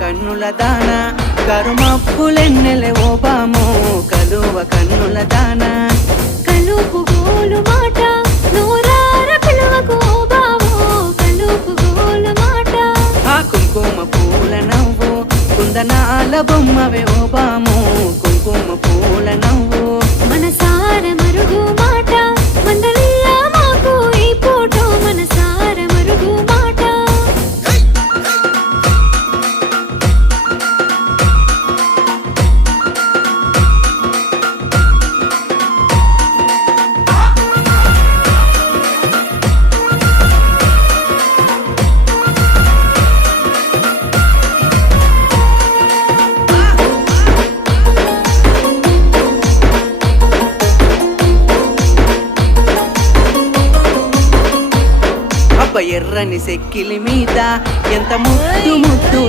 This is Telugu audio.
కన్నుల దాన కరుమప్పులెన్నెలే ఓ బామో కలువ కన్నుల దాన కలుపు గోలు మాట నూరార పిలువకు ఓ బావో కలుపు గోలు మాట ఆ కుంకుమ పూల నవ్వు కుందనాల బొమ్మవే ఓ బామో కుంకుమ పూల నవ్వు మనసార మరుగు మాట మందలియ మాకు ఈ పూట మనసార మరుగు మాట అబ్బ ఎర్రని సెక్కిలి మీద ఎంత ముద్దు ముద్దు